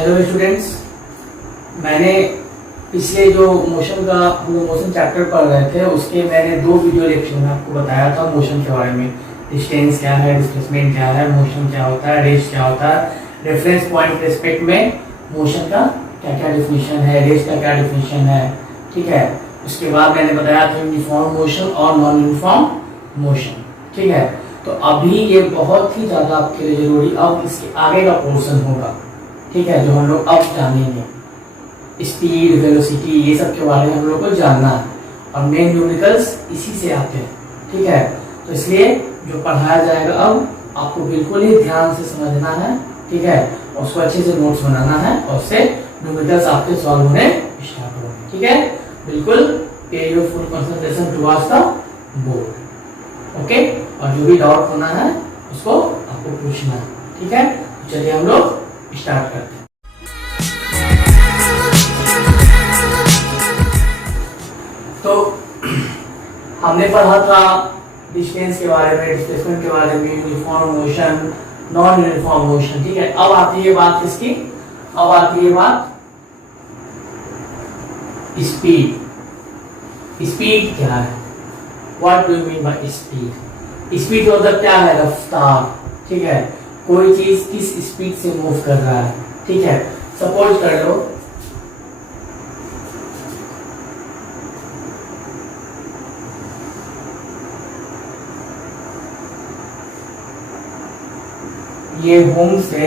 Hello students, मैंने पिछले जो मोशन का हम लोग मोशन चैप्टर पढ़ रहे थे उसके मैंने 2 वीडियो लेक्चर में आपको बताया था मोशन के बारे में। डिस्टेंस क्या है, डिस्प्लेसमेंट क्या है, मोशन क्या होता है, रेस्ट क्या होता है, रेफरेंस पॉइंट के रिस्पेक्ट में मोशन का क्या क्या डिफिनीशन है, रेस्ट का क्या डिफिनीशन है, ठीक है। उसके बाद मैंने बताया था यूनिफॉर्म मोशन और नॉन यूनिफॉर्म मोशन, ठीक है। तो अभी ये बहुत ही ज़्यादा आपके लिए जरूरी अब इसके आगे का पोर्शन होगा, ठीक है, जो हम लोग अब जानेंगे। स्पीड, वेलोसिटी, ये सब के बारे में हम लोग को जानना है और मेन न्यूमेरिकल्स इसी से आते हैं, ठीक है। तो इसलिए जो पढ़ाया जाएगा अब आपको बिल्कुल ही ध्यान से समझना है, ठीक है, और उसको अच्छे से नोट्स बनाना है और उससे न्यूमेरिकल्स आपके सॉल्व होने स्टार्ट होंगे, ठीक है। बिल्कुल पे your full concentration towards the board, okay. और जो भी डाउट होना है उसको आपको पूछना है, ठीक है। चलिए हम लोग स्टार्ट करते हैं। तो हमने पढ़ा था डिस्टेंस के बारे में, डिस्प्लेसमेंट के बारे में, uniform motion, non uniform motion, ठीक है। अब आती है बात किसकी? अब आती है बात स्पीड। स्पीड क्या है? What do you mean by speed? Speed मतलब क्या है? रफ्तार, ठीक है। कोई चीज किस स्पीड से मूव कर रहा है, ठीक है। सपोज कर लो ये होम से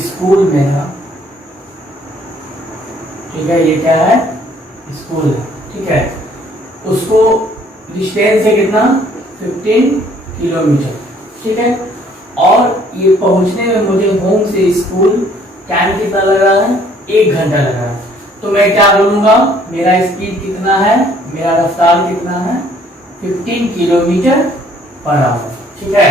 स्कूल में था, ठीक है। ये क्या है? स्कूल है, ठीक है। उसको डिस्टेंस है कितना? 15 किलोमीटर, ठीक है। और ये पहुंचने में मुझे होम से स्कूल टाइम कितना लग रहा है? 1 घंटा लग रहा है। तो मैं क्या बोलूंगा? मेरा स्पीड कितना है, मेरा रफ्तार कितना है? 15 किलोमीटर पर आवर, ठीक है।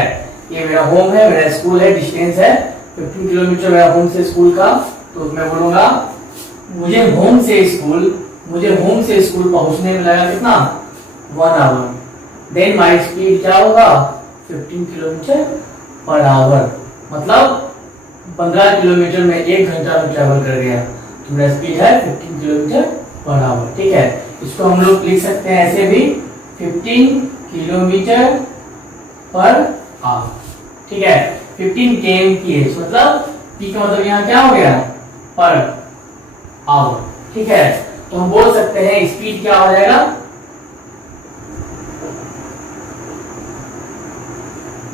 ये मेरा होम है, मेरा स्कूल है, डिस्टेंस है 15 किलोमीटर मेरा होम से स्कूल का। तो मैं बोलूंगा मुझे होम से स्कूल पहुंचने में लगा कितना? 1 आवर। देन माई स्पीड क्या होगा? 15 किलोमीटर पर आवर, मतलब 15 किलोमीटर में 1 घंटा में ट्रेवल कर गया, तो मेरा स्पीड है 15 किलोमीटर पर आवर, ठीक है। इसको हम लोग लिख सकते हैं ऐसे भी 15 किलोमीटर पर आवर, ठीक है। 15 kmph मतलब p का मतलब यहाँ क्या हो गया? पर आवर, ठीक है। तो हम बोल सकते हैं स्पीड क्या हो जाएगा?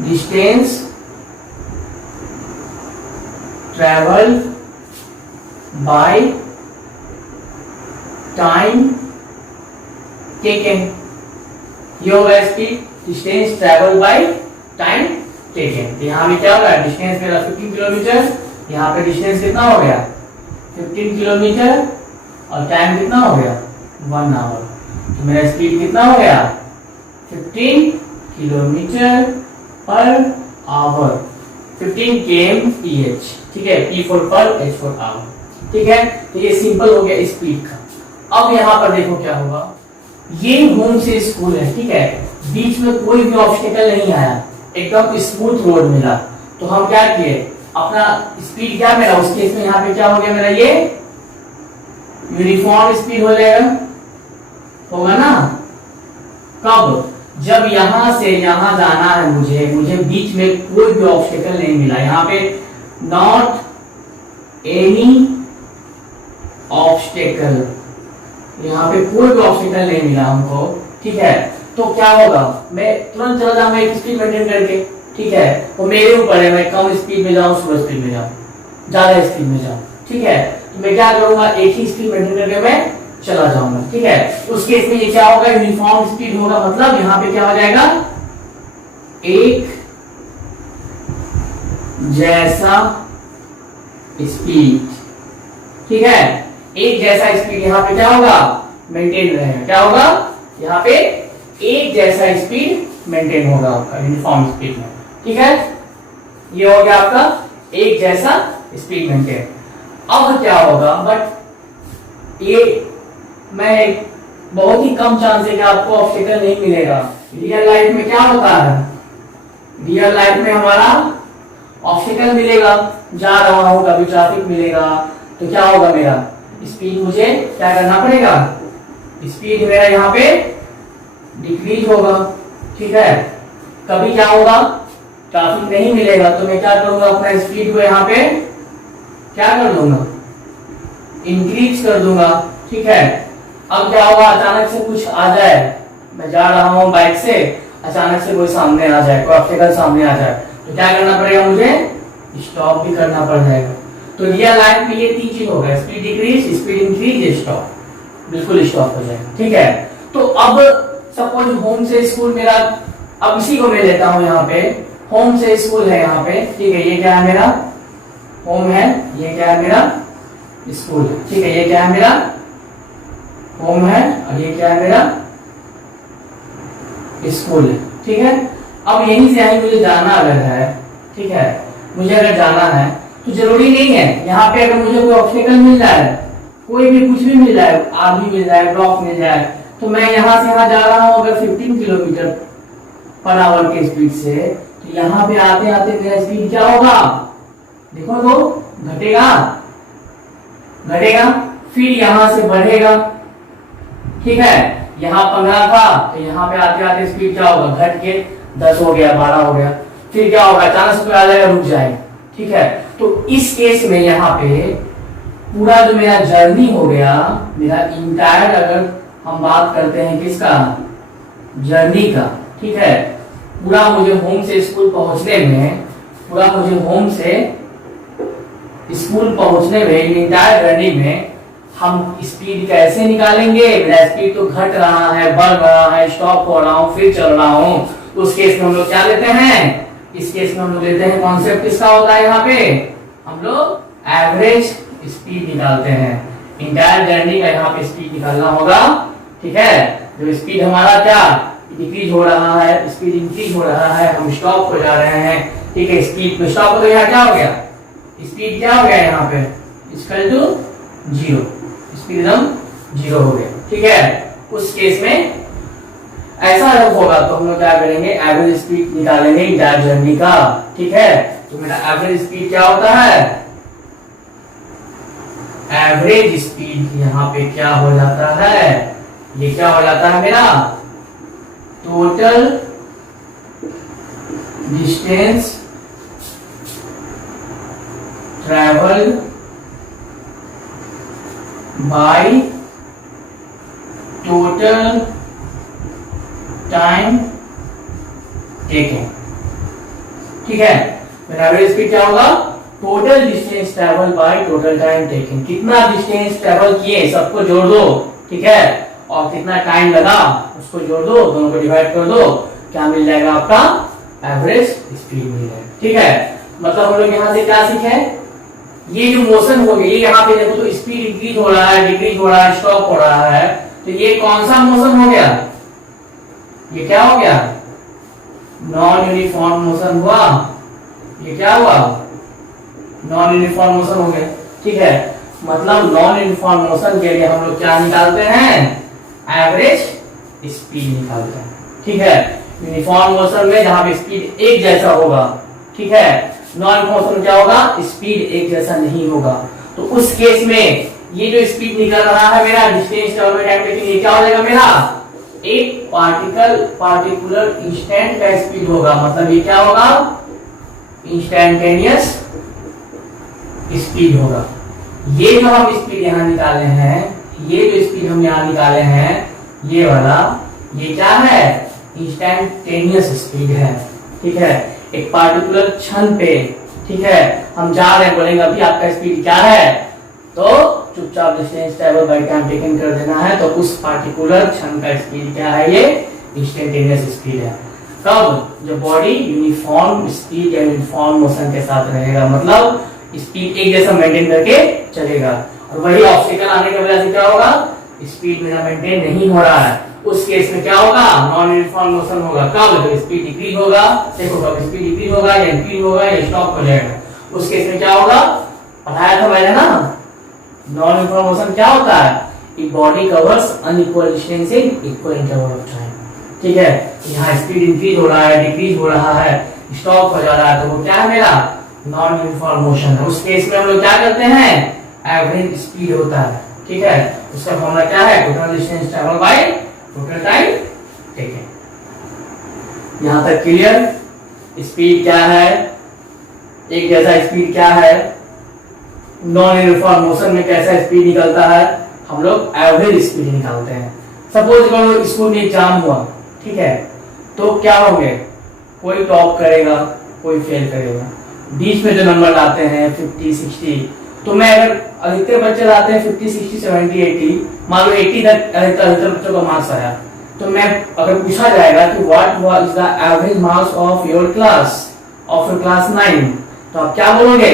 Distance travel by time taken. ये होगा speed, distance travel by time taken. यहाँ भी क्या होगा? डिस्टेंस मेरा 15 किलोमीटर, यहाँ पे डिस्टेंस कितना हो गया? 15 किलोमीटर और टाइम कितना हो गया? 1 आवर। तो मेरा स्पीड कितना हो गया? 15 किलोमीटर पर आवर, 15 kmph, ठीक है। P फॉर पर, H फॉर आवर, ठीक है। तो ये सिंपल हो गया स्पीड का। अब यहाँ पर देखो क्या होगा। ये होम से स्कूल है, ठीक है। बीच में कोई भी ऑब्स्टेकल नहीं आया, एकदम स्मूथ रोड मिला। तो हम क्या किए? अपना स्पीड क्या मिला उस केस में? यहाँ पे क्या हो गया मेरा? ये यूनिफॉर्म स्पीड हो जाएगा, होगा ना। कब? जब यहां से यहां जाना है मुझे बीच में कोई भी ऑब्स्टेकल नहीं मिला। यहाँ पे नॉट एनी ऑब्स्टेकल, यहाँ पे कोई भी ऑब्स्टेकल नहीं मिला हमको, ठीक है। तो क्या होगा? मैं तुरंत चला जाऊंगा एक स्पीड मेंटेन करके, ठीक है। वो मेरे ऊपर है, मैं कम स्पीड में जाऊं, स्लो स्पीड में जाऊं, ज्यादा स्पीड में जाऊं, ठीक है। तो मैं क्या करूंगा? एक ही स्पीड मेंटेन करके मैं चला जाऊंगा, ठीक है। उस केस में ये क्या होगा? यूनिफॉर्म स्पीड होगा, मतलब यहाँ पे क्या हो जाएगा? एक जैसा स्पीड, ठीक है। एक जैसा स्पीड यहाँ पे क्या होगा? मेंटेन रहेगा। क्या होगा? यहाँ पे एक जैसा स्पीड मेंटेन होगा आपका यूनिफॉर्म स्पीड में, ठीक है। ये हो गया आपका एक जैसा स्पीड मेंटेन। अब क्या होगा? बट ये मैं बहुत ही कम चांस है कि आपको ऑब्स्टेकल नहीं मिलेगा। रियल लाइफ में क्या होता है? रियल लाइफ में हमारा ऑब्स्टेकल मिलेगा। जा रहा हूँ, कभी ट्रैफिक मिलेगा तो क्या होगा, मेरा स्पीड मुझे क्या करना पड़ेगा, स्पीड मेरा यहाँ पे डिक्रीज होगा। ठीक है, कभी क्या होगा, ट्रैफिक नहीं मिलेगा तो मैं क्या करूंगा, अपना स्पीड को यहाँ पे क्या कर दूंगा, इंक्रीज कर दूंगा। ठीक है, अब क्या होगा, अचानक से कुछ आ जाए, मैं जा रहा हूँ बाइक से, अचानक से कोई सामने आ जाए, कोई ऑब्स्टेकल सामने आ जाए तो क्या करना पड़ेगा, मुझे स्टॉप भी करना पड़ जाएगा। तो रियल लाइफ में ये तीन चीज होगा, speed decrease, speed increase, stop, बिल्कुल स्टॉप हो जाएगा। ठीक है, तो अब सपोज होम से स्कूल मेरा, अब इसी को मैं लेता हूँ यहाँ पे, होम से स्कूल है यहाँ पे। ठीक है, ये क्या है मेरा होम है, ये क्या है मेरा स्कूल है। ठीक है, ये क्या है मेरा होम है और ये क्या है मेरा स्कूल है। ठीक है, अब यहीं से यहीं मुझे जाना अगर है, ठीक है, मुझे अगर जाना है तो जरूरी नहीं है यहाँ पे अगर मुझे कोई ऑब्स्टेकल मिल जाए, कोई भी कुछ भी मिल जाए, आर्मी मिल जाए, ब्लॉक मिल जाए, तो मैं यहाँ से यहाँ जा रहा हूँ अगर 15 किलोमीटर पर आवर के स्पीड से, तो यहाँ पे आते आते मेरा स्पीड क्या होगा, देखो तो घटेगा, घटेगा, फिर यहाँ से बढ़ेगा। ठीक है, यहाँ 15 था तो यहाँ पे आते आते स्पीड क्या होगा, घट के 10 हो गया, 12 हो गया, फिर क्या होगा, अचानक से आ जाएगा, रुक जाएगा। ठीक है, तो इस केस में यहाँ पे पूरा जो मेरा जर्नी हो गया, मेरा इंटायर, अगर हम बात करते हैं किसका, जर्नी का, ठीक है, पूरा मुझे होम से स्कूल पहुंचने में, पूरा मुझे होम से स्कूल पहुंचने में, इंटायर जर्नी में हम स्पीड कैसे निकालेंगे, मेरा स्पीड तो घट रहा है, बढ़ रहा है, स्टॉप हो रहा हूँ, फिर चल रहा हूँ, उस केस में हम लोग क्या लेते हैं, इस केस में हम लोग लेते हैं, कॉन्सेप्ट किसका होता है, यहाँ पे हम लोग एवरेज स्पीड निकालते हैं। इंटायर जर्नी का यहाँ पे स्पीड निकालना होगा। ठीक है, जो स्पीड हमारा क्या डिक्रीज हो रहा है, स्पीड इंक्रीज हो रहा है, हम स्टॉप हो जा रहे हैं। ठीक है, स्पीड में स्टॉप हो तो यहाँ क्या हो गया, स्पीड क्या हो गया, यहाँ पे इक्वल टू 0, स्पीड एकदम 0 हो गया। ठीक है, उस केस में ऐसा जब होगा तो हम लोग क्या करेंगे, एवरेज स्पीड निकालेंगे इंटायर जर्नी का। ठीक है, तो मेरा एवरेज स्पीड क्या होता है, एवरेज स्पीड यहाँ पे क्या हो जाता है, ये क्या हो जाता है मेरा total distance travelled by total time taken. ठीक है, मेरा एवरेज स्पीड क्या होगा, total distance travel by total time taken, कितना डिस्टेंस ट्रेवल किए सबको जोड़ दो। ठीक है, और कितना टाइम लगा उसको जोड़ दो, दोनों को डिवाइड कर दो, क्या मिल जाएगा, आपका एवरेज स्पीड मिल जाएगा। ठीक है, मतलब हम लोग यहाँ से क्या सीखे, ये जो मोशन हो गया, ये यहाँ पे देखो तो स्पीड इंक्रीज हो रहा है, डिक्रीज हो रहा है, स्टॉप हो रहा है, तो ये कौन सा मोशन हो गया, ये क्या हो गया, नॉन यूनिफॉर्म मोशन हुआ। ये क्या हुआ, नॉन यूनिफॉर्म मोशन हो गया। ठीक है, मतलब नॉन यूनिफॉर्म मोशन के लिए हम लोग क्या निकालते हैं, एवरेज स्पीड निकालते हैं। ठीक है, यूनिफॉर्म मोशन में जहां पे स्पीड एक जैसा होगा, ठीक है, नॉन यूनिफॉर्म मोशन में क्या होगा, स्पीड एक जैसा नहीं होगा, तो उस केस में ये जो स्पीड निकल रहा है मेरा डिस्टेंस ट्रेवल टाइम टेकन, ये क्या हो जाएगा, मेरा एक पार्टिकुलर इंस्टेंट का स्पीड होगा। मतलब ये क्या होगा, इंस्टेंटेनियस स्पीड होगा। ये जो हम स्पीड यहाँ निकाले हैं, ये जो स्पीड हम यहाँ निकाले हैं, ये वाला, ये क्या है, इंस्टेंटेनियस स्पीड है। ठीक है, एक पार्टिकुलर क्षण पे, ठीक है, हम जा रहे हैं, बोलेंगे अभी आपका स्पीड क्या है, तो चुपचाप distance travel by time taken कर देना है, तो उस पार्टिकुलर क्षण का स्पीड क्या है, ये इंस्टेंटेनियस स्पीड है। तब जब बॉडी यूनिफॉर्म स्पीड या यूनिफॉर्म मोशन के साथ रहेगा, मतलब स्पीड एक जैसा मेंटेन करके चलेगा, और वही ऑब्स्टेकल आने की वजह से क्या होगा, स्पीड मेरा मेंटेन नहीं हो रहा है, उस केस में क्या होगा, नॉन यूनिफॉर्म मोशन होगा। कब, जब स्पीड डिक्रीज होगा, देखो कब स्पीड डिक्रीज होगा या इंक्रीज होगा या स्टॉप हो जाएगा, उस केस में क्या होगा, पढ़ाया था मैंने ना, नॉन यूनिफॉर्म मोशन क्या होता है, body covers unequal distance in equal interval of time. ठीक है, यहाँ स्पीड इंक्रीज हो रहा है, डिक्रीज हो रहा है, स्टॉप हो जा रहा है, तो वो क्या है मेरा नॉन यूनिफॉर्म मोशन है, उस केस में हम लोग क्या करते हैं, एवरेज स्पीड होता है, ठीक है। उसका फॉर्मूला क्या है, total distance travel by total time taken. यहां तक क्लियर। स्पीड क्या है, एक जैसा स्पीड क्या है, नॉन यूनिफॉर्म मोशन में कैसा स्पीड निकलता है, हम लोग एवरेज स्पीड निकालते हैं। सपोज करो स्कूल में एग्जाम हुआ, ठीक है, तो क्या होंगे, कोई टॉप करेगा कोई फेल करेगा, बीच में जो नंबर लाते हैं 50 60, तो मैं अगर अधिकतर बच्चे लाते हैं 50 60 70 80, मान लो 80 तक अधिकतर बच्चों का मार्क्स आया, तो मैं अगर पूछा जाएगा कि what was the average marks of your class, of your class 9, तो आप क्या बोलोगे,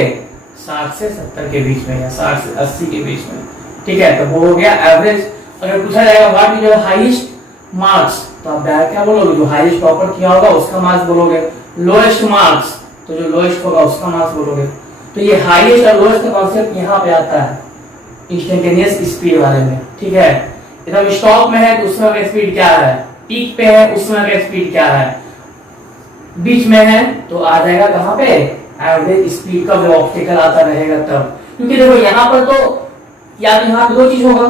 60 से 70 के बीच में या 60 से 80 के बीच में, ठीक है। तो वो हो गया एवरेज। अगर पूछा जाएगा what is your highest marks, तो आप डायरेक्ट क्या बोलोगे, जो हाईएस्ट टॉपर किया होगा उसका मार्क्स बोलोगे। लोएस्ट मार्क्स, तो जो लोएस्ट होगा उसका मार्क्स बोलोगे। तो ये हाईएस्ट और लोएस्ट का कॉन्सेप्ट यहाँ पे आता है इंस्टेंटेनियस स्पीड वाले में, ठीक है। एकदम स्टॉप में है तो उस समय का स्पीड क्या है, पीक पे है उस समय का स्पीड क्या है, बीच में है तो आ जाएगा कहाँ पे, एवरेज स्पीड का जो ऑब्स्टेकल आता रहेगा तब। क्योंकि देखो यहाँ पर तो या तो यहाँ पे दो चीज होगा,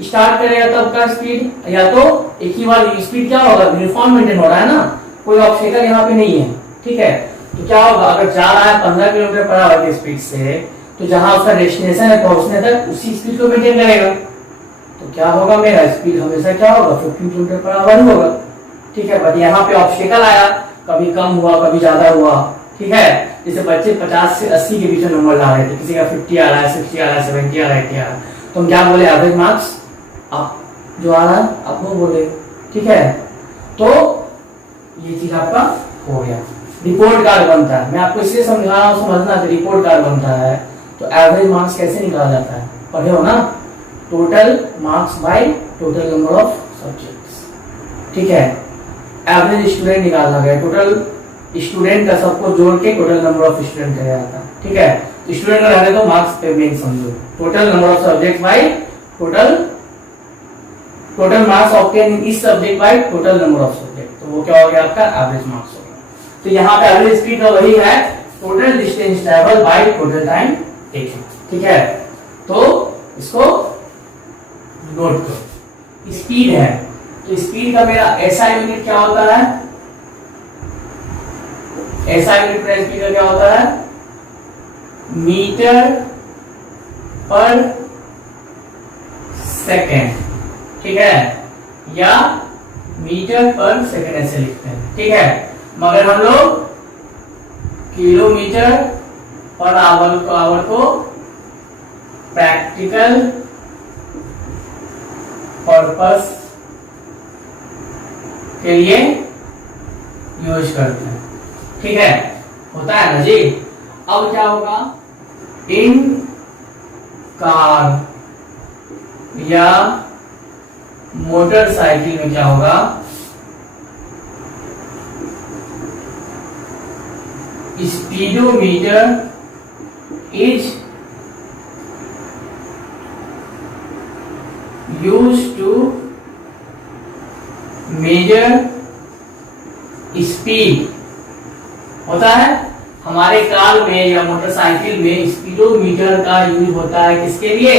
स्टार्ट करेगा तब का स्पीड, या तो एक ही बार स्पीड क्या होगा, यूनिफॉर्म मेंटेन हो रहा है ना, कोई ऑब्स्टेकल यहाँ पे नहीं है, ठीक है। तो क्या होगा, अगर जा रहा है 15 किलोमीटर पर आवर की स्पीड से, तो जहां उसका डेस्टिनेशन है पहुंचने तक उसी स्पीड को मेंटेन करेगा, तो क्या होगा, मेरा स्पीड हमेशा क्या होगा, 15 किलोमीटर पर आवर होगा, ठीक है। बट यहाँ पे ऑब्स्टेकल आया, कभी कम हुआ कभी ज्यादा हुआ, ठीक है। जैसे बच्चे 50 से 80 के बीच में नंबर ला रहे थे, किसी का 50 आ रहा है, 60 आ रहा है, 70 आ रहा है, 80 आ रहा है, तो हम क्या बोले, एवरेज मार्क्स आप जो आ रहा है आप वो बोले, ठीक है। तो ये चीज आपका हो गया। रिपोर्ट कार्ड बनता है, मैं आपको इसलिए समझा रहा हूँ, समझना कि रिपोर्ट कार्ड बनता है तो एवरेज मार्क्स कैसे निकाला जाता है, पढ़े हो ना, total marks by total number of subjects, ठीक है। एवरेज स्टूडेंट निकालना गया, टोटल स्टूडेंट का सबको जोड़ के टोटल नंबर ऑफ स्टूडेंट का जाता है, ठीक है। स्टूडेंट का रहने दो, मार्क्स पे मेन समझो, total number of subject by total marks obtain in each subject by total number of subject, तो वो क्या हो गया आपका एवरेज मार्क्स हो गया। तो यहाँ पे एवरेज स्पीड का वही है, total distance travel by total time taken, ठीक है। तो इसको नोट करो, स्पीड है तो स्पीड का मेरा ऐसा यूनिट क्या होता है, ऐसा यूनिट मेरा स्पीड का क्या होता है, मीटर पर सेकेंड, ठीक है, या मीटर पर सेकेंड ऐसे लिखते हैं, ठीक है। मगर हम लोग किलोमीटर पर आवर को प्रैक्टिकल पर्पस के लिए यूज करते हैं, ठीक है, होता है ना जी। अब क्या होगा, इन कार या मोटरसाइकिल में क्या होगा, speedometer is used to measure speed, होता है हमारे कार में या मोटरसाइकिल में स्पीडोमीटर का यूज होता है, किसके लिए,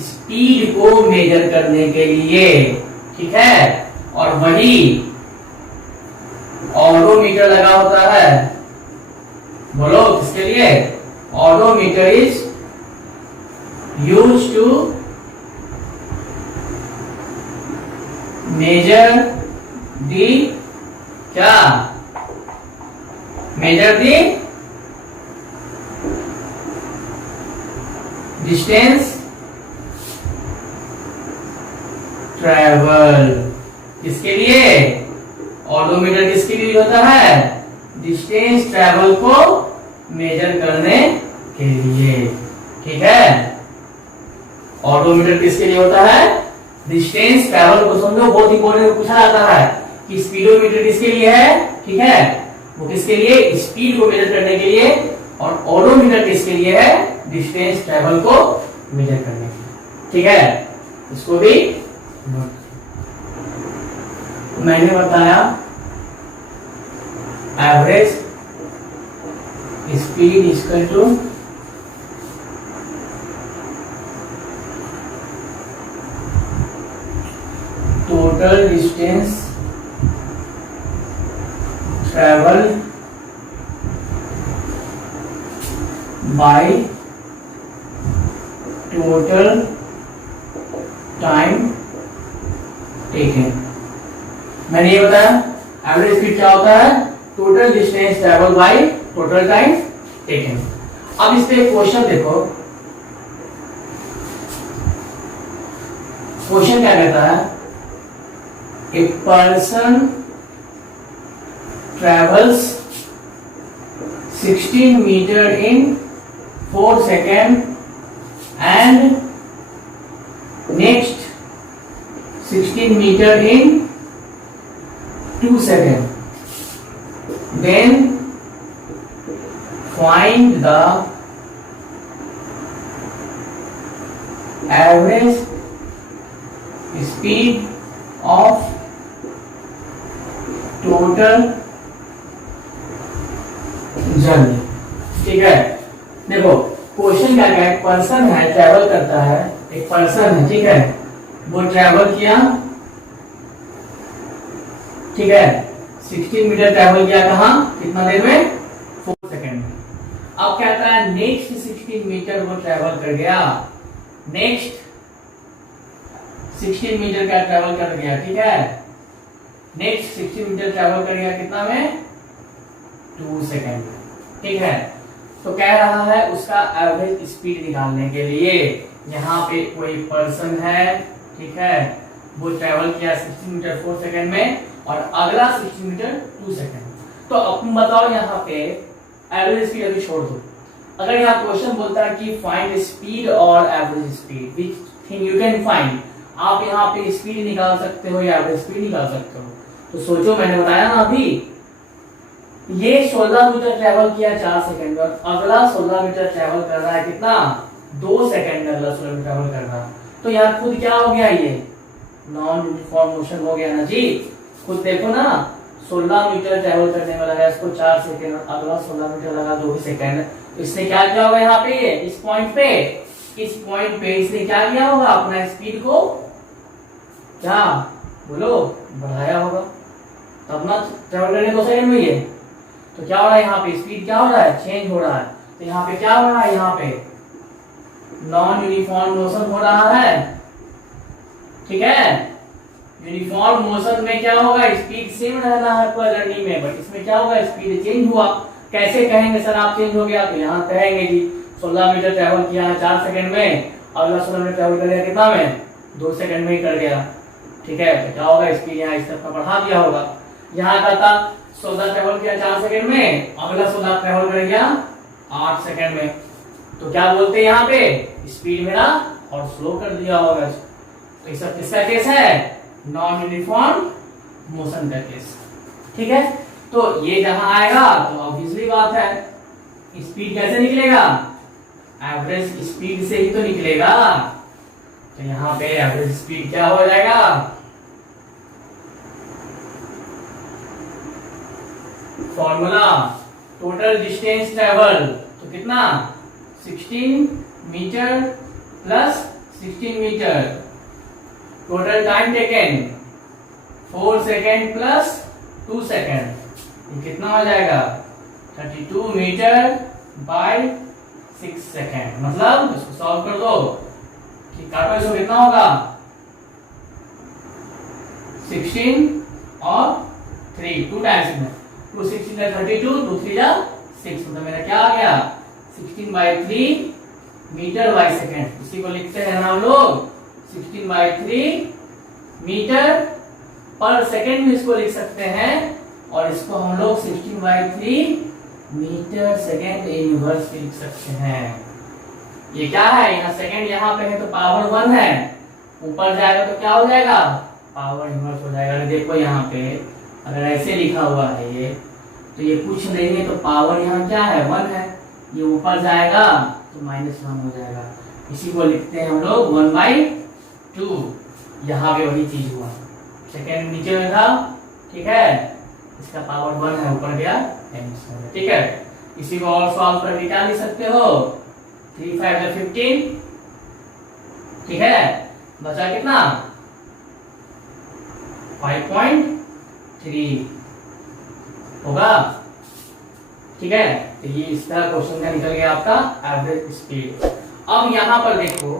स्पीड को मेजर करने के लिए, ठीक है। और वही ऑडोमीटर लगा होता है, बोलो किसके लिए, odometer is use to measure the क्या, मेजर दी डिस्टेंस ट्रेवल, किसके लिए, ऑडोमीटर किसके लिए होता है, डिस्टेंस ट्रेवल को मेजर करने के लिए, ठीक है। ऑडोमीटर किसके लिए होता है, डिस्टेंस ट्रैवल को समझो, बहुत इंपॉर्टेंट पूछा जाता है कि स्पीडोमीटर किसके लिए है, ठीक है, वो किसके लिए, स्पीड को मेजर करने के लिए, और ऑडोमीटर किसके लिए है, डिस्टेंस ट्रैवल को मेजर करने के लिए, ठीक है। इसको भी मैंने बताया average speed equal to total distance travel by total time taken. मैंने ये बताया एवरेज स्पीड क्या होता है, total distance travel by total time taken. अब इस पे क्वेश्चन देखो, क्वेश्चन क्या कहता है, a person travels 16 metre in 4 second and next 16 meter in 2 seconds. Then find the average speed of total journey। ठीक है, देखो क्वेश्चन क्या है, पर्सन है ट्रेवल करता है, एक पर्सन है, ठीक है, वो ट्रैवल किया, ठीक है, 16 मीटर ट्रैवल किया, कहां, कितना देर में, 4 सेकेंड में। अब कहता है नेक्स्ट 16 मीटर वो ट्रैवल कर गया, नेक्स्ट 16 मीटर का ट्रैवल कर गया, ठीक है, नेक्स्ट 16 मीटर ट्रैवल कर गया कितना में, 2 सेकेंड में, ठीक है। तो कह रहा है उसका एवरेज स्पीड निकालने के लिए, यहाँ पे कोई पर्सन है, ठीक है, वो ट्रेवल किया 16 मीटर 4 सेकेंड में और अगला 16 मीटर 2 सेकेंड। तो अब तुम बताओ यहाँ पे एवरेज स्पीड अभी छोड़ दो, अगर यहाँ क्वेश्चन बोलता है कि फाइंड स्पीड और average speed, which thing you can find, आप यहाँ पे स्पीड निकाल सकते हो या एवरेज स्पीड निकाल सकते हो। तो सोचो, मैंने बताया ना अभी, ये 16 मीटर ट्रेवल किया 4 सेकेंड में और अगला 16 मीटर ट्रेवल कर रहा है कितना, 2 सेकेंड में अगला 16 मीटर ट्रेवल कर रहा है। तो यहाँ खुद क्या हो गया, ये नॉन यूनिफॉर्म मोशन हो गया ना जी। खुद देखो ना, 16 मीटर ट्रेवल करने में लगा इसको 4 सेकेंड और अगला 16 मीटर लगा 2 सेकेंड। तो इसने क्या किया होगा यहाँ पे, इस पॉइंट पे इसने क्या किया होगा, अपना स्पीड को क्या बोलो बढ़ाया होगा, तब ना ट्रेवल करने 2 सेकेंड में ये। तो क्या हो रहा है यहाँ पे, स्पीड क्या हो रहा है, चेंज हो रहा है। तो यहाँ पे क्या हो रहा है, यहाँ पे नॉन यूनिफॉर्म मोशन हो रहा है, ठीक है। यूनिफॉर्म मोशन में क्या होगा, स्पीड सेम रहना है पर जर्नी में, बट इसमें क्या होगा, स्पीड चेंज हुआ। कैसे कहेंगे सर आप चेंज हो गया, तो यहाँ कहेंगे जी 16 मीटर ट्रेवल किया है 4 सेकंड में, अगला 16 मीटर ट्रेवल कर गया कितना में, 2 सेकंड में ही कर गया, ठीक है। तो क्या होगा, स्पीड यहाँ इस तरफ का बढ़ा दिया होगा। यहाँ का था 16 ट्रेवल किया 4 सेकंड में, अगला 16 ट्रेवल कर गया 8 सेकंड में। तो क्या बोलते हैं यहाँ पे, स्पीड मेरा और स्लो कर दिया होगा। तो ये सब किसका केस है, नॉन यूनिफॉर्म मोशन का केस, ठीक है। तो ये जहां आएगा तो ऑब्वियसली बात है, स्पीड कैसे निकलेगा, एवरेज स्पीड से ही तो निकलेगा। तो यहाँ पे एवरेज स्पीड क्या हो जाएगा, फॉर्मूला टोटल डिस्टेंस ट्रेवल, तो कितना 16 metre plus 16 metre, total time taken 4 second plus 2 second, ये कितना हो जाएगा 32 मीटर बाय 6 सेकेंड। मतलब इसको सॉल्व कर दो कि काटो इसको, कितना होगा 16 और 3 2 टाइम्स में, 2 16 है 32, 2 3 जा 6, मतलब मेरा क्या आ गया 16 बाय 3 मीटर बाय सेकेंड। इसी को लिखते हैं हम लोग 16 बाय 3 मीटर पर सेकेंड भी इसको लिख सकते हैं, और इसको हम लोग 16 बाय 3 मीटर सेकेंड इनवर्स लिख सकते हैं। ये क्या है, यहाँ सेकेंड यहाँ पे है तो पावर 1 है, ऊपर जाएगा तो क्या हो जाएगा, पावर इनवर्स हो जाएगा। देखो यहाँ पे अगर ऐसे लिखा हुआ है ये, तो ये कुछ नहीं है तो पावर यहाँ क्या है 1 है, ये ऊपर जाएगा तो -1 हो जाएगा। इसी को लिखते हैं हम लोग 1/2। यहाँ पे वही चीज हुआ, सेकेंड नीचे में था, ठीक है, इसका पावर 1 है, ऊपर गया, ठीक है। इसी को और सॉल्व करके क्या लिख सकते हो, 3 5 15, ठीक है, बचा कितना 5.3 होगा, ठीक है। तो ये इस तरह क्वेश्चन का निकल गया आपका एवरेज स्पीड। अब यहां पर देखो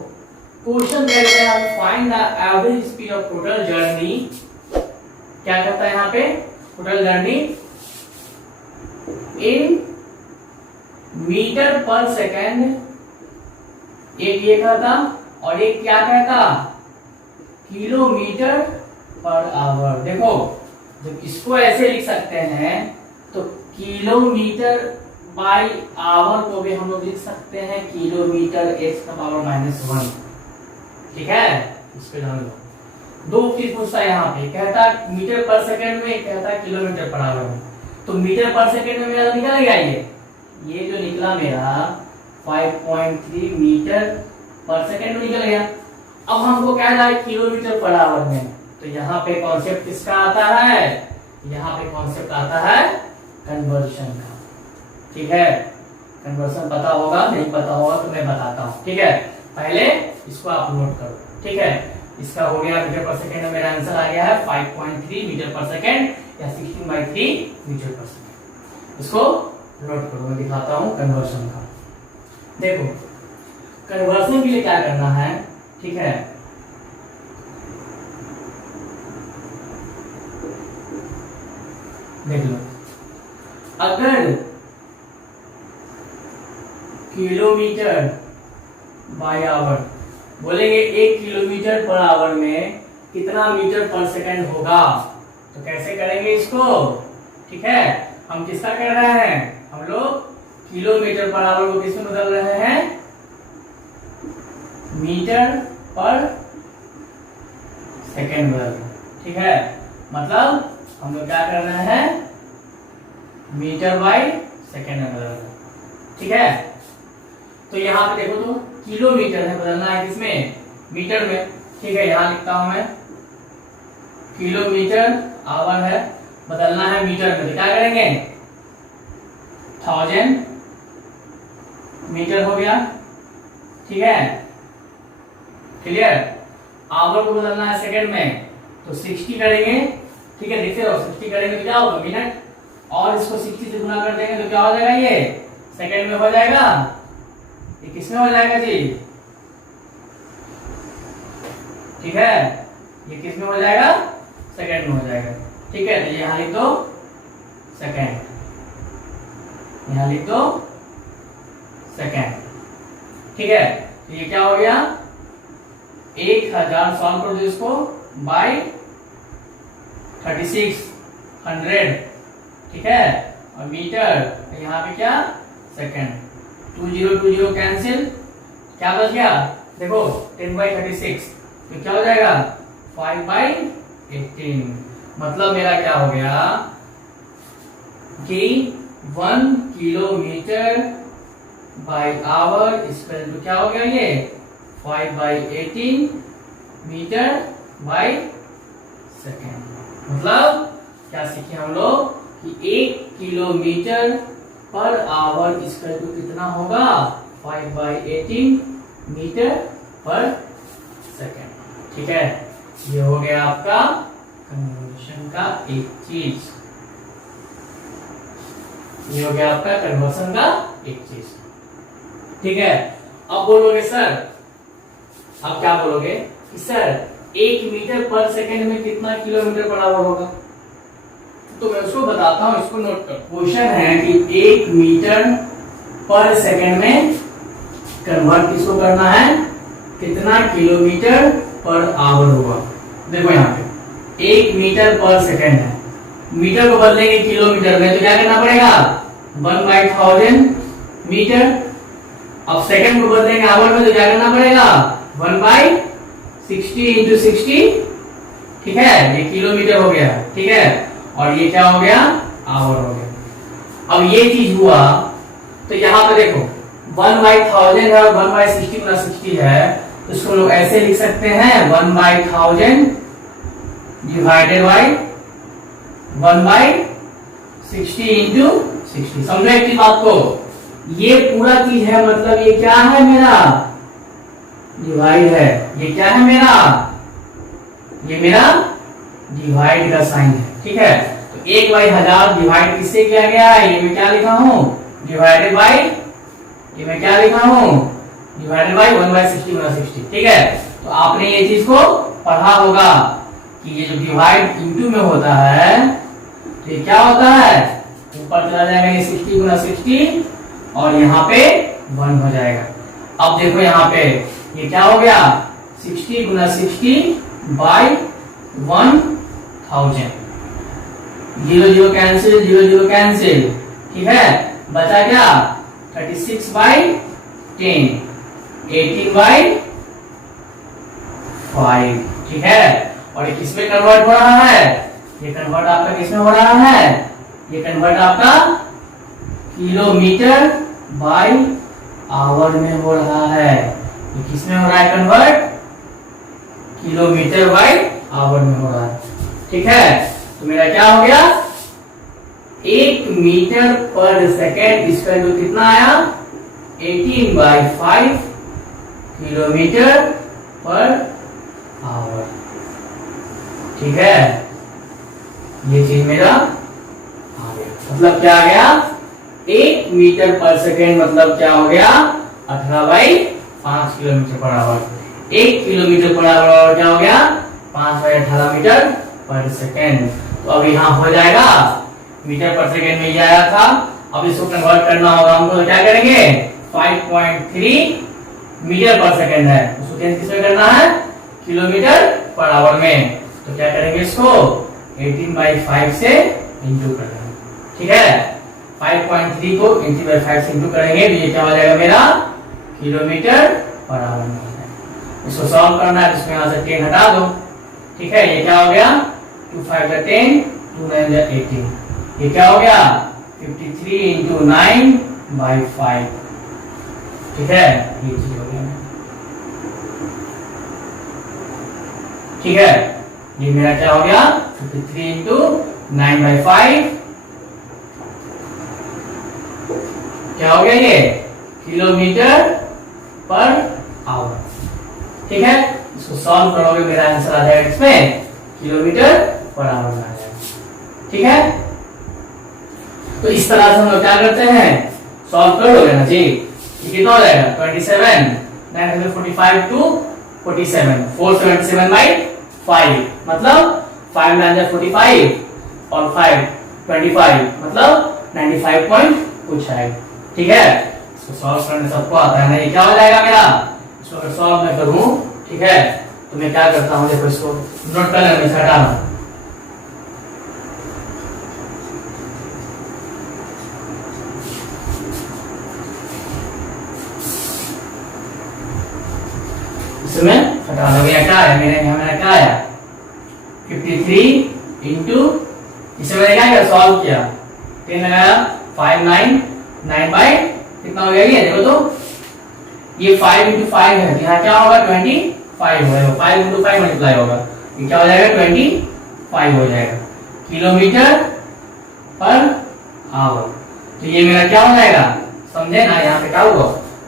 क्वेश्चन दे रहे हैं find the average speed of total journey. क्या कहता है यहाँ पे, total journey in metre per second, एक ये कहता और एक क्या कहता, किलोमीटर पर आवर। देखो जब इसको ऐसे लिख सकते हैं तो किलोमीटर बाय आवर को भी हम लोग लिख सकते हैं किलोमीटर x का पावर -1, ठीक है। इस पे ध्यान दो, दो चीज पूछता है यहाँ पे, कहता मीटर पर सेकंड में, कहता किलोमीटर पर आवर में। तो मीटर पर सेकंड में मेरा निकल गया, ये जो निकला मेरा 5.3 मीटर पर सेकंड में निकल गया। अब हमको क्या है किलोमीटर पर आवर में, तो यहाँ पे कॉन्सेप्ट किसका आता है, यहाँ पे कॉन्सेप्ट आता है कन्वर्शन का, ठीक है। कन्वर्शन पता होगा, नहीं पता होगा तो मैं बताता हूँ, ठीक है। पहले इसको आप नोट करो, ठीक है। इसका हो गया मीटर पर सेकंड में, मेरा आंसर आ गया है 5.3 मीटर पर सेकंड या 16/3 मीटर पर सेकंड। इसको नोट करो, मैं दिखाता हूँ कन्वर्शन का। देखो कन्वर्शन के लिए क्या करना है, ठीक है। देख लो, अगर किलोमीटर बाय आवर बोलेंगे 1 किलोमीटर पर आवर में कितना मीटर पर सेकंड होगा, तो कैसे करेंगे इसको, ठीक है। हम किसका कर रहे हैं, हम लोग किलोमीटर पर आवर को किसमें बदल रहे हैं, मीटर पर सेकंड बदल रहे हैं, ठीक है। मतलब हम लोग क्या कर रहे हैं, मीटर बाय सेकंड में बदल रहे हैं, ठीक है। तो यहाँ पे देखो तो किलोमीटर है, बदलना है किसमें, मीटर में, ठीक है। यहाँ लिखता हूं मैं किलोमीटर आवर है, बदलना है मीटर में, तो क्या करेंगे 1000 मीटर हो गया, ठीक है, क्लियर। आवर को बदलना है सेकंड में, तो 60 करेंगे, ठीक है। देखते रहो 60 करेंगे तो क्या होगा मिनट, और इसको 60 से गुना कर देंगे तो क्या हो जाएगा, ये सेकंड में हो जाएगा, ये किसमें हो जाएगा जी, ठीक है, ये किसमें हो जाएगा, सेकंड में हो जाएगा, ठीक है। तो यहाँ लिख दो सेकंड, यहाँ लिख दो सेकंड, ठीक है। तो ये क्या हो गया 1000, सॉल्व कर दो इसको बाय 3600, ठीक है। और मीटर यहाँ पे क्या सेकंड, 20 कैंसिल, क्या बच गया देखो 10/36, तो क्या हो जाएगा 5/18। मतलब मेरा क्या हो गया कि 1 kilometre by hour equal to क्या हो गया, ये 5/18 मीटर बाय सेकेंड। मतलब क्या सीखे हम लोग कि 1 kilometre per our equal to कितना होगा 5/18 मीटर पर सेकेंड, ठीक है। ये हो गया आपका कन्वर्शन का एक चीज, ये हो गया आपका कन्वर्शन का एक चीज, ठीक है। अब बोलोगे सर, अब क्या बोलोगे कि सर 1 मीटर पर सेकेंड में कितना किलोमीटर पर आवर होगा, तो मैं उसको बताता हूं, इसको नोट कर। क्वेश्चन है कि 1 मीटर पर सेकेंड में कन्वर्ट किसको करना है, कितना किलोमीटर पर आवर होगा। देखो यहाँ पे 1 मीटर पर सेकेंड है, मीटर को बदलेंगे किलोमीटर में तो क्या करना पड़ेगा 1/1000 मीटर। अब सेकेंड को बदलेंगे आवर में तो क्या करना पड़ेगा 1/60 इंटू 60, ठीक है। ये किलोमीटर हो गया, ठीक है, और ये क्या हो गया आवर हो गया। अब ये चीज हुआ तो यहाँ पे देखो 1/1000 है और 1/60 + 60 है, तो इसको लोग ऐसे लिख सकते हैं 1/1000 डिवाइडेड बाय 1/60 इंटू 60। समझो एक चीज बात को, ये पूरा चीज है मतलब ये क्या है मेरा डिवाइड है, ये क्या है मेरा, ये मेरा डिवाइड का साइन है, ठीक है। तो 1/1000 डिवाइड किससे किया गया है, ये मैं क्या लिखा हूं डिवाइडेड बाय, ये मैं क्या लिखा हूं डिवाइडेड बाय 1/60 गुना 60, ठीक है। तो आपने ये चीज को पढ़ा होगा कि ये जो डिवाइड इनटू में होता है तो ये क्या होता है, ऊपर चला जाएगा ये 60 गुना 60 और यहाँ पे 1 हो जाएगा। अब देखो यहाँ पे ये क्या हो गया 60 गुना 60 बाय 1000, 0 0 कैंसिल, 0 0 कैंसिल, ठीक है। बचा क्या 36/10, 18/5, ठीक है। और ये किसमें कन्वर्ट हो रहा है, ये कन्वर्ट आपका किसमें हो रहा है, ये कन्वर्ट आपका किलोमीटर बाय आवर में हो रहा है। ये किसमें हो रहा है कन्वर्ट, किलोमीटर बाय आवर में हो रहा है, ठीक है। तो मेरा क्या हो गया 1 मीटर पर सेकेंड, इसका जो कितना आया 18/5 किलोमीटर पर आवर, ठीक है। ये चीज मेरा आ गया, मतलब क्या आ गया 1 मीटर पर सेकेंड मतलब क्या हो गया 18/5 kilometre per our. 1 kilometre per our क्या हो गया 5/18 मीटर पर सेकेंड। तो अब यहाँ हो जाएगा मीटर पर सेकेंड में ये आया था, अब इसको कन्वर्ट करना होगा हमको, तो क्या करेंगे 5.3 मीटर पर सेकेंड है, उसको चेंज किसमें करना है किलोमीटर पर आवर में। तो क्या करेंगे इसको 18/5 से इंटू कर देंगे, ठीक है। 5.3 को 18/5 से इंटू करेंगे तो ये क्या हो जाएगा मेरा किलोमीटर पर आवर में हो जाएगा। इसको सॉल्व करना है तो इसमें यहाँ से 10 हटा दो, ठीक है। ये क्या हो गया 2 5 10, 2 9 18, ये क्या हो गया 53 × 9/5, ठीक है। ये चीज हो गया, ठीक है। ये मेरा क्या हो गया 53 × 9/5, क्या हो गया ये किलोमीटर पर आवर, ठीक है। इसको सॉल्व करोगे मेरा आंसर आ जाएगा इसमें किलोमीटर पर आवर में आ जाएगा, ठीक है। तो इस तरह से हम लोग क्या करते हैं सॉल्व कर लोगे ना जी। ये कितना हो जाएगा 27, 945 to 47, 477/5 मतलब 5 9 45 और 5 25 मतलब 95 पॉइंट कुछ है, ठीक है। इसको सॉल्व करने सबको आता है ना, ये क्या हो जाएगा मेरा, इसको अगर सॉल्व मैं करूं, ठीक है, तो मैं क्या करता हूं देखो इसको नोट कर लेना, इसे हटाना, इसमें हटाना गया क्या है मेरे यहाँ मेरा क्या आया 53 इंटू, इसे मैंने क्या किया सॉल्व किया 10 लगाया 5 9 9 बाई कितना हो गया ये देखो तो ये 5 × 5 है, यहाँ क्या होगा 25 होगा, 5 × 5 मल्टीप्लाई होगा, ये क्या हो जाएगा 25 हो जाएगा किलोमीटर पर आवर। तो ये मेरा क्या हो जाएगा समझे ना, यहाँ पे क्या होगा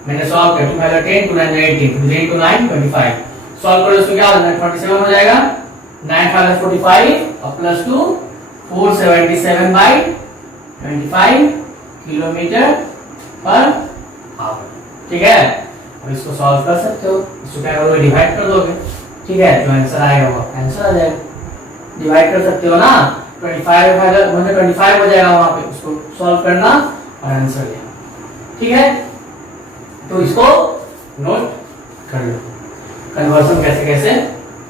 मैंने सॉल्व किया 2 5 10 2 9 18 3 × 9 25, सॉल्व करो इसको क्या हो जाएगा 27 हो जाएगा, 9 5 45 और प्लस 2 477/25 किलोमीटर पर आवर, ठीक है। अब इसको सॉल्व कर सकते हो, इसको क्या करोगे डिवाइड कर दोगे, ठीक है, जो आंसर आएगा वो आंसर आ जाएगा, डिवाइड कर सकते हो ना 25 125 हो जाएगा वहां पे, उसको सॉल्व करना और आंसर लेना, ठीक है। तो इसको नोट कर लो कन्वर्जन कैसे कैसे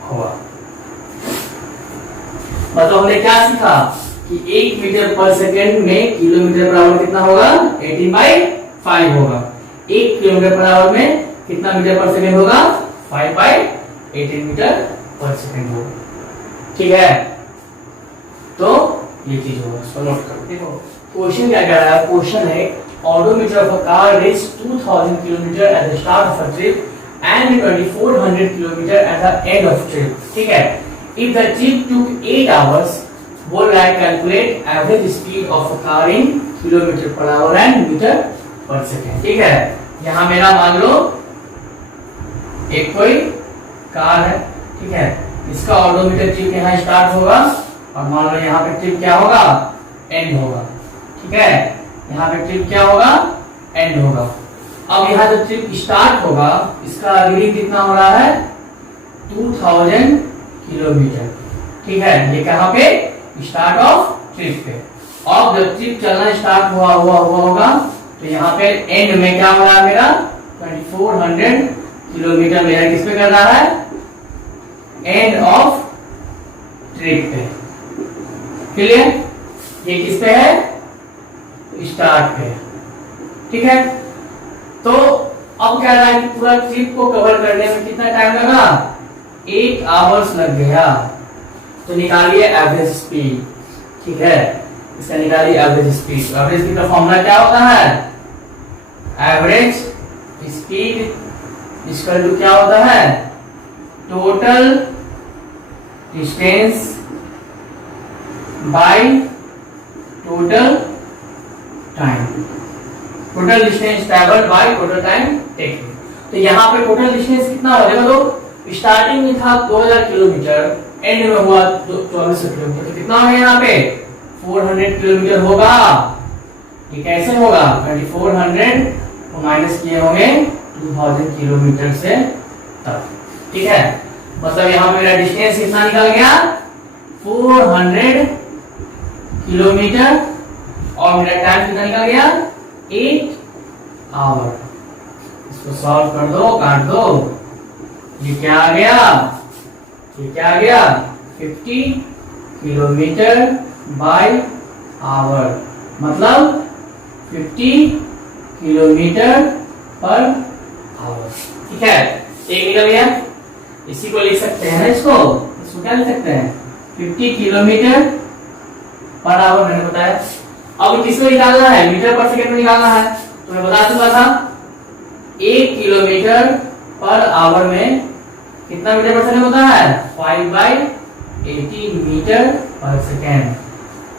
हुआ। मतलब हमने क्या सीखा कि 1 मीटर पर सेकेंड में किलोमीटर पर आवर कितना होगा 18/5 होगा, 1 किलोमीटर पर आवर में कितना मीटर पर सेकेंड होगा 5/18 मीटर पर सेकेंड होगा, ठीक है। तो ये चीज होगा, इसको नोट करो। देखो क्वेश्चन क्या कह रहा है, क्वेश्चन है odometer of a car reached 2000 km at the start of a trip and 2400 km at the end of trip, ठीक है। If the trip took 8 hours, बोल रहा है calculate average speed of a car in kilometre per hour and metre per second. ठीक है, यहाँ मेरा मान लो एक कोई कार है, ठीक है, इसका ऑडोमीटर ट्रिप यहाँ स्टार्ट होगा और मान लो यहाँ पे ट्रिप क्या होगा, एंड होगा। ठीक है, यहाँ पे ट्रिप क्या होगा, एंड होगा। अब यहाँ जो ट्रिप स्टार्ट होगा इसका रीडिंग कितना हो रहा है, 2000 किलोमीटर। ठीक है, ये कहाँ पे, स्टार्ट ऑफ ट्रिप पे। और जब ट्रिप चलना स्टार्ट हुआ होगा तो यहाँ पे एंड में क्या हो रहा है मेरा, 2400 किलोमीटर मेरा किस पे कर रहा है, एंड ऑफ ट्रिप पे। क्लियर, ये किस पे है, स्टार्ट पे। ठीक है, तो अब क्या रहा है कि पूरा ट्रिप को कवर करने में कितना टाइम लगा, 8 आवर्स लग गया। तो निकालिए एवरेज स्पीड। ठीक है, इसका निकालिए एवरेज स्पीड। एवरेज स्पीड का फॉर्मूला क्या होता है, एवरेज स्पीड इक्वल टू क्या होता है, total distance by total time, total distance travelled bye total time taken. तो यहाँ पे टोटल डिस्टेंस कितना हो जाएगा, तो स्टार्टिंग में था 2000 किलोमीटर, एंड में हुआ 2400 किलोमीटर, तो कितना हो गया यहाँ पे, 400 किलोमीटर होगा। ये कैसे होगा, 2400 को माइनस किए होंगे 2000 किलोमीटर से तक। ठीक है, मतलब यहाँ पे मेरा डिस्टेंस कितना निकल गया, 400 किलोमीटर, और मेरा टाइम कितना निकल गया, 8 आवर। इसको सॉल्व कर दो, काट दो, ये क्या आ गया, ये क्या आ गया, 50 किलोमीटर बाय आवर, मतलब 50 किलोमीटर पर आवर। ठीक है, एक निकल गया। इसी को लिख सकते हैं, इसको क्या लिख सकते हैं, 50 किलोमीटर पर आवर मैंने बताया। अब किसमें निकालना है, मीटर पर सेकंड में निकालना है। तो मैं बता चुका था 1 किलोमीटर पर आवर में कितना मीटर पर सेकंड होता है, 5/80 मीटर पर सेकंड।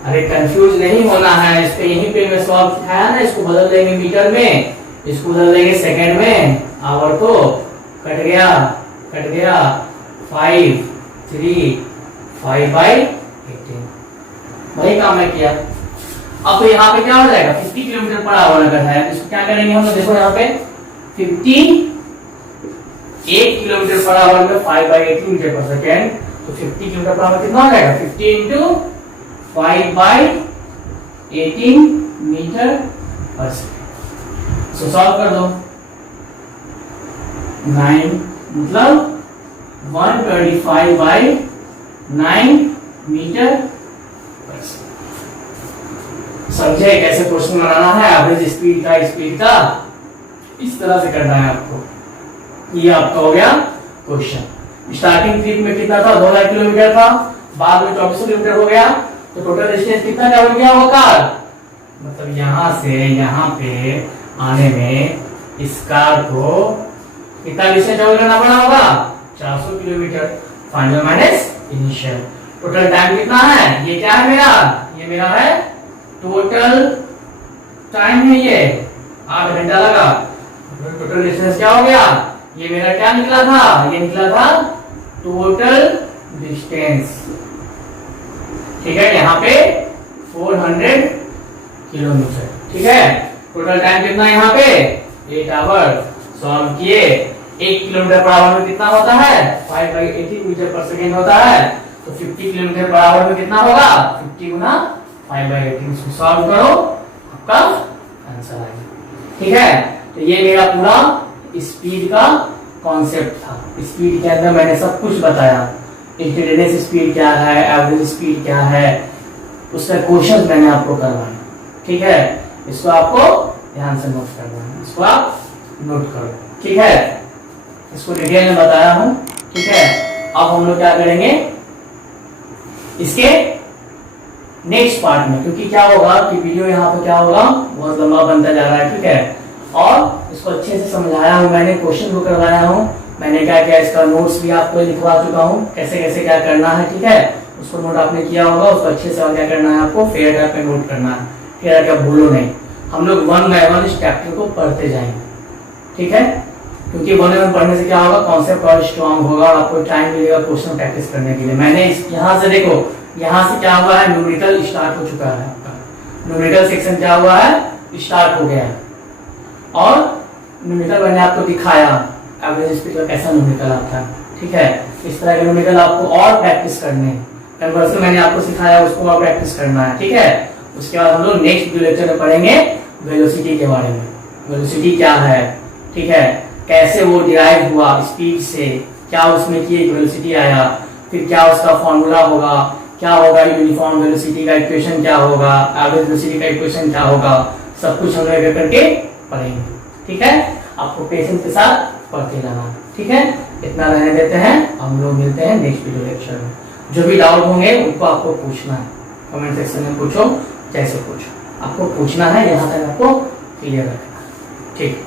अरे कंफ्यूज नहीं होना है, इस पे यहीं पे मैं सॉल्व सिखाया ना, इसको बदल देंगे मीटर में, इसको बदल देंगे सेकंड में, आवर को कट गया 5 3 5/18, वही काम मैं किया। अब तो यहाँ पे क्या हो जाएगा, 50 किलोमीटर पर आवर अगर है तो इसको क्या करेंगे हम, देखो यहाँ पे 50 1 किलोमीटर पर आवर में 5/80 मीटर पर सेकेंड, तो 50 किलोमीटर पर आवर कितना हो जाएगा, 50 इंटू 5/18 मीटर पर सेकेंड। सो सॉल्व कर दो, 9 मतलब 125/9 मीटर पर सेकेंड। समझे कैसे क्वेश्चन बनाना है, एवरेज स्पीड का इस तरह से करना है आपको। ये आपका हो गया क्वेश्चन। स्टार्टिंग ट्रिप में कितना था, 2000 किलोमीटर था, बाद में 2400 किलोमीटर हो गया, तो टोटल डिस्टेंस कितना ट्रैवल किया होगा, मतलब यहाँ से यहाँ पे आने में इस कार को कितना डिस्टेंस ट्रैवल करना पड़ा होगा, 400 kilometre. Final minus initial, total time कितना है, ये क्या है मेरा, ये मेरा है टोटल टाइम है, ये 8 घंटा लगा। टोटल डिस्टेंस क्या हो गया, ये मेरा क्या निकला था, ये निकला था टोटल डिस्टेंस। ठीक है, यहाँ पे 400 किलोमीटर। ठीक है, टोटल टाइम कितना है यहाँ पे, 8 आवर। सॉल्व किए, 1 किलोमीटर पर आवर में कितना होता है, 5/80 मीटर पर सेकेंड होता है, तो 50 किलोमीटर पर आवर में कितना होगा, 50 गुना 5/80। इसको सॉल्व करो, आपका आंसर आएगा। ठीक है, तो ये मेरा पूरा स्पीड का कॉन्सेप्ट था। स्पीड के अंदर मैंने सब कुछ बताया, इंस्टेंटेनियस स्पीड क्या है, एवरेज स्पीड क्या है, उसका क्वेश्चन मैंने आपको करवाया। ठीक है, इसको आपको ध्यान से नोट करना है, इसको आप नोट करो। ठीक है, इसको डिटेल में बताया हूं। ठीक है, अब हम लोग क्या करेंगे इसके नेक्स्ट पार्ट में, क्योंकि क्या होगा कि वीडियो यहाँ पे क्या होगा, बहुत लंबा बनता जा रहा है। ठीक है, और इसको अच्छे से समझाया हूँ मैंने, क्वेश्चन को करवाया हूँ मैंने, क्या क्या इसका नोट्स भी आपको लिखवा चुका हूँ, कैसे कैसे क्या करना है। ठीक है, उसको नोट आपने किया होगा, उसको अच्छे से क्या करना है, आपको फेयर टाइप में नोट करना है। फिर आके बोलो नहीं, हम लोग वन बाय वन इस चैप्टर को पढ़ते जाएंगे, ठीक है। क्योंकि वन बाय वन पढ़ने से क्या होगा, कॉन्सेप्ट और स्ट्रॉन्ग होगा और आपको टाइम मिलेगा क्वेश्चन प्रैक्टिस करने के लिए। मैंने यहाँ से देखो, यहाँ से क्या हुआ है, न्यूमेरिकल स्टार्ट हो चुका है आपका, न्यूमेरिकल सेक्शन क्या हुआ है, स्टार्ट हो गया है। और न्यूमेरिकल मैंने आपको दिखाया एवरेज स्पीड का कैसा न्यूमेरिकल आता है, ठीक है। इस तरह के न्यूमेरिकल आपको और प्रैक्टिस करने हैं। कन्वर्सन मैंने आपको सिखाया, उसको और प्रैक्टिस करना है, ठीक है। उसके बाद हम लोग नेक्स्ट वीडियो लेक्चर में पढ़ेंगे वेलोसिटी के बारे में, वेलोसिटी क्या है, ठीक है, कैसे वो डिराइव हुआ स्पीड से, क्या उसमें की एक वेलोसिटी आया, फिर क्या उसका फॉर्मूला होगा, क्या होगा यूनिफॉर्म वेलोसिटी का इक्वेशन, क्या होगा एवरेज वेलोसिटी का इक्वेशन, क्या होगा, सब कुछ हम लोग एक करके पढ़ेंगे, ठीक है। आपको पेशेंस के साथ पढ़ते जाना, ठीक है। इतना रहने देते हैं, हम लोग मिलते हैं नेक्स्ट वीडियो लेक्चर में। जो भी डाउट होंगे उनको आपको पूछना है, कमेंट सेक्शन में पूछो, जैसे पूछो, आपको पूछना है, यहाँ तक आपको क्लियर रखना, ठीक।